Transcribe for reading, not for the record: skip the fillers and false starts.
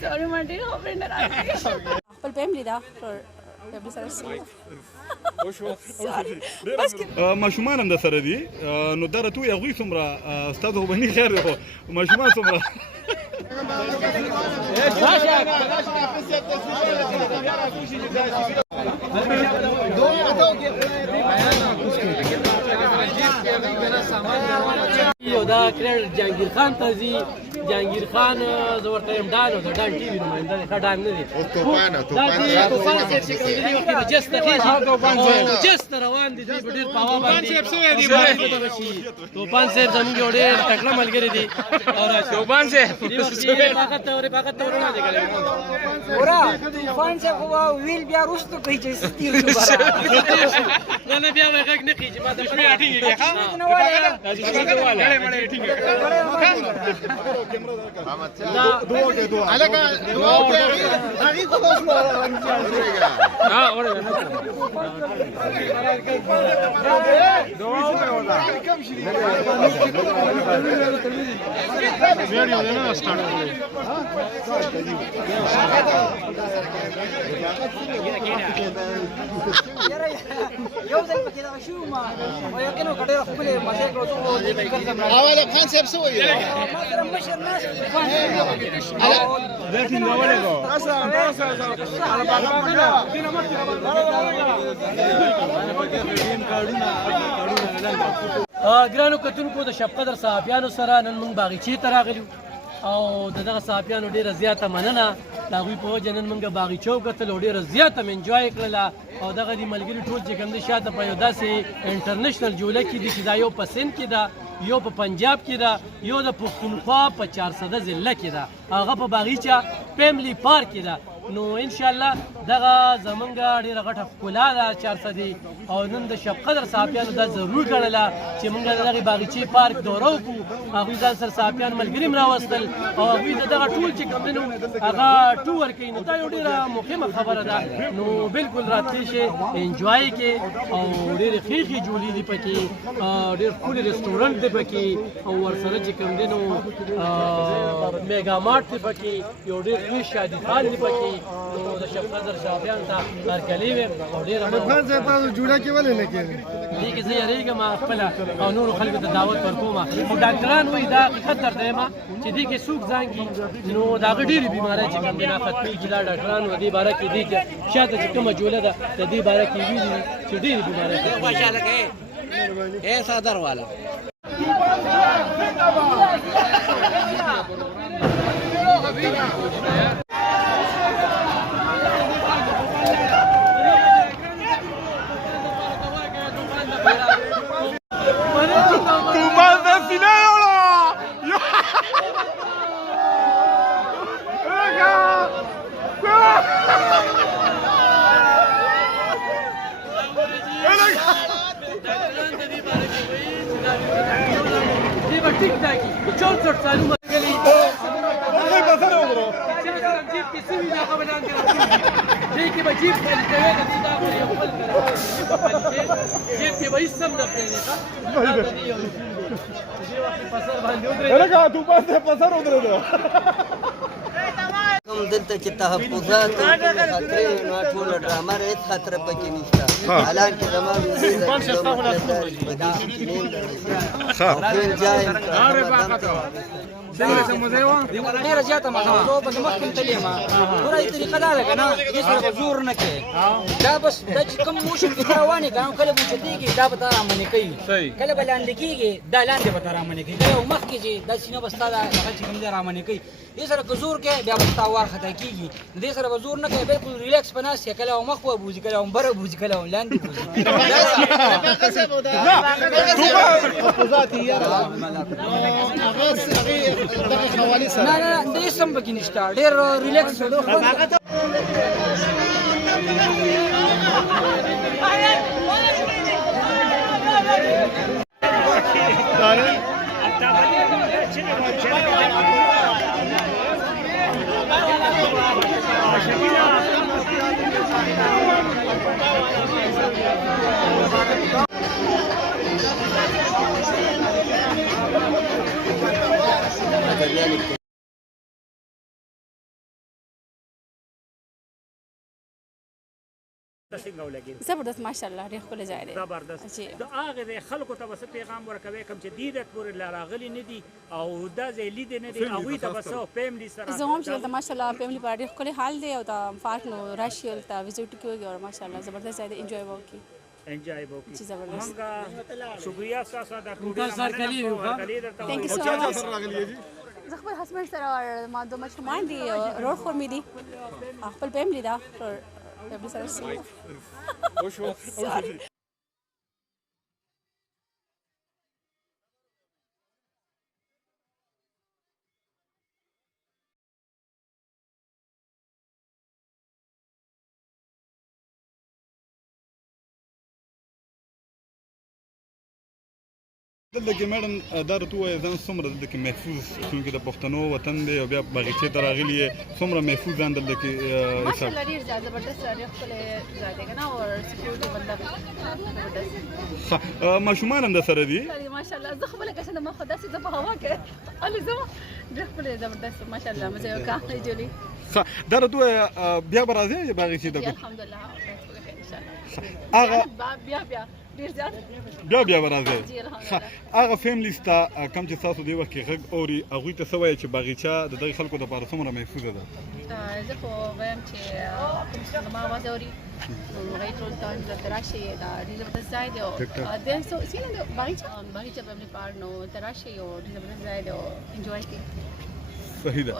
Sorry, Martin. Hope not right. خپل فیملی دا فیملی سره ماشومان هم د سره دي نو دا راته هغوی څومره ستاسو خو به نه خیر دی خو ماشومان څومره دا کریډ جهانگیر خان ته ځي جهانگیر خان زه ورته یم ډان او د ډان ټي وي نماینده دی ښه ډان نه دی دا توپان صاحب چې کوم دي وخت د جست ته خېږي جست ته روان دي دوی په ډېر پاوا باندې توپان صاحب زموږ یو ډېر تکړه ملګری دي توپان صاحب طاقت ته ورونه دی کړی ورا توپان صاحب خو ویل بیا وروسته کوي چې ستیر شو نه نه بیا به غږ نه کېږي ما د شپې ټینګېږي یو ځل پکې دا شو ما او یقینو کډه خپل مزه کړو اوله خان صاحب څه وایي ما سره مشر ناس ګرانو کتونکو د شب قدر صحافیانو سره نن موږ باغچې ته راغلو او دغه صحافیانو ډېره زیاته مننه د هغوی په وجه نن موږ باغچه وکتل او ډېره زیاته مې انجوای کړله او دغه دي ملګري ټول چې کوم دي شاته په یو داسې انټرنیشنل جوله کې دي چې دا یو په سند کې ده یو په پنجاب کې ده یو د پښتونخوا په 400 ضلع کې ده هغه په باغچه فیملی پارک کې ده نو انشاءالله دغه زمونږ ډېره غټه ښکلا ده 400 او نن د شب قدر صحافیانو دا ضرور ګڼله چې موږ د دغې باغچې پارک دوره وکړو هغوی ځان سره صحافیان ملګري هم راوستل او هغوی د دغه ټول چې کوم دی نو هغه ټور کوي نو دا یو ډېره مهمه خبره ده نو بالکل راتلی شئ انجوای کې او ډېرې ښې جولې دي پکې ډېر ښکلی رسټورنټ دی پکې او ورسره چې کوم دی نو میګا مارټ دی پکې یو ډېر ښه شادي خان دی پکې نو د شب قدر صحافیانو ته هرکلی ویم او ډېره خان صاحب تاسو جوړه کې ولې نه کېږي دې کې زه یېرېږم خپله او نورو خلکو ته دعوت ورکوم او ډاکټران وایي دا حقیقت درته یم چې دې کې څوک ځان کړي نو د هغه ډېرې بیمارۍ چې کوم دي نه ختمېږي دا ډاکټران و دې باره کې دي چې شاته چې کومه جوله ده د دې باره کې ویلي دي چې ډېرې بیمارۍ خوشاله کوي اے صدر والا ټیک ټاکي 64 سالو مګلي هغوی په سره وګورو جیب کې سوي دا خبره نه دې کې به جیب خالي کوي د دې دا یو خپل جیب کې به هیڅ سم نه پرېږدي دا دې یو دې وخت په سر باندې ودرېږي هلکه توپان صاحب په سر ودرېده کوم دلته چې تحفظات او خطرې نو ټول ډرامه هیڅ خطر پکې نشته حالانکه زما ډېره زیاته موضوع پکې مخکې تللې ما پوره یې طریقه دا ده که نه هېڅ ورته زور نه کوي دا بس دا چې کوم موشن کې ته روان یې که نه کله به اوچتېږي دا به تا رامنې کوي کله به لاندې کېږي دا لاندې به تا رامنې کوي کله به مخکې چې دا سینه به ستا دا هغه چې کوم دی رامنې کوي دې سره که زور کوي بیا به ستا وارخطا کېږي دې سره به زور نه کوي بالکل ریلیکس په ناست کله هم مخ وبوځي کله هم بره بوځي کله هم لاندې بوځي نه نه دې سم پکې نشته ډېر ریلیکس څنګه ولګید زبردست ماشاءالله ډېر ښکلی ځای دی زبردست جی. د هغه د خلکو ته بس پیغام ورکوي کوم چې دې رات پورې لا راغلي نه دي او دا ځای لیدې نه دي هغوی ته بس فیملی سره زه هم چې دلته ماشاءالله فیملی لپاره ډېر ښکلی حال دی او د پارک نو راشي دلته وزټ کوي او ماشاءالله زبردست ځای دی انجوای به وکړي انجوای به وکړي جی زبردست همغه شکریه ستاسو د ممتاز سر کلی وي، ښه؟ Thank you so much. زه خپل هسبند سره ما دوه ماشومان دي روډ خور مې دي خپل فیملی ده فیملی سره دلته کې میډم دا راته ووایه ځان څومره دلته کې محفوظ چونکې د پښتنو وطن دی او بیا باغچې ته راغلي یې څومره محفوظ ځان دلته کې حساب ماشاءالله ډېر زبردست ډېر ښکلی ځای دی که نه او سکیورټي بنده زبردست ماشومان هم در سره دي ماشاءالله زه خپله که څه ما خو داسې زه په هوا کې الې زه ډېر ښکلی زبردست ماشاءالله مزه یې وکړه جولي دا راته ووایه بیا به راځې باغچې ته الحمدلله هغه بیا ډېر زیات بیا به راځې جی الحمدلله هغه فیملی ستا کم چې تاسو دې وخت کې غږ اوري هغوی ته څه وایي چې باغچه د دغې خلکو دپاره څومره محفوظه ده زه خو وایم چې کوم څه زما اواز اوري نو هغوی ټول ته دلته راشئ دا ډېر زبردست ځای دی او سینه باغچه فیملی پارک نو ته راشئ او ډېر زبردست ځای دی او انجوای کړئ صحیح ده